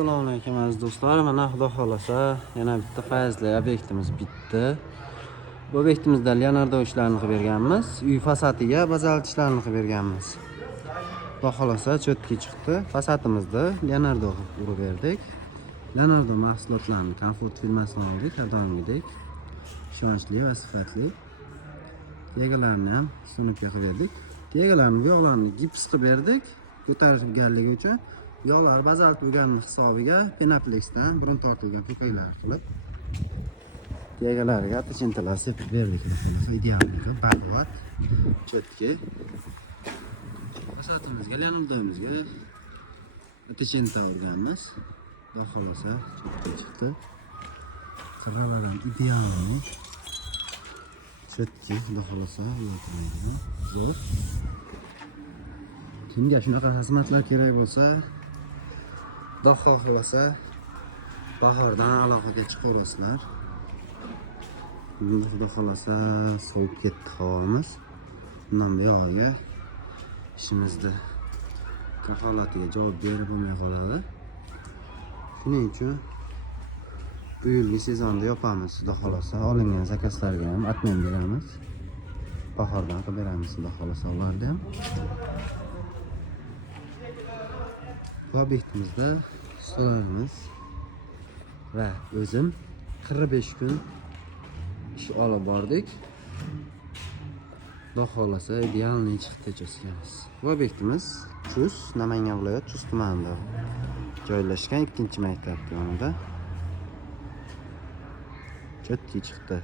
Assalomu alaykum aziz do'stlar. Mana xudo xolasa yana bitta fayzli obyektimiz bitdi. Bu obyektimizda Leonardo ishlarini qilib berganmiz. Uy fasadiga bazalt ishlarini qilib berganmiz. Xudo xolasa cho'tki chiqdi. Fasadimizda Leonardo urib berdik. Leonardo mahsulotlarini Comfort firmasidan oldik, avvalgidek. Ishonchli va sifatli. Tegalarni ham sunupga qilib berdik. Tegalarni yo'qlarini gips qilib berdik. Ko'tarilganligi uchun yog'lar bazalt bo'lgan hisobiga Penapleksdan burun tortilgan ko'paylar qilib tegalariga tishintalar sepib berdik. Idealniki baquvvat cho'tki. Fasadimizga, Leonardomizga tishinta urganmiz. Xudo xolasa cho'tki chiqdi. Qirralardan idealni cho'tki, xudo xolasa zo'r. Kimga shunaqa xizmatlar kerak bo'lsa, Xudo xohlasa bahordan aloqaga chiqaverasizlar. Xudo xohlasa sovib ketdi havomiz. Bundan buyog'iga ishimizni kafolatiga javob berib bo'lmay qoladi. Shuning uchun bu yilgi sezonda yopamiz. Xudo xohlasa olingan zakazlarga ham atmen beramiz. Bahordan qilib beramiz xudo xohlasa ularni ham. Bu obyektimizda ustalarimiz va o'zim 45 kun ish olib bordik. Xudo xolasa idealniy chiqdi cho'skamiz. Bu obyektimiz Chus, Namangan viloyat Chus tumanida joylashgan 2-maktab yonida. Cho'tki chiqdi.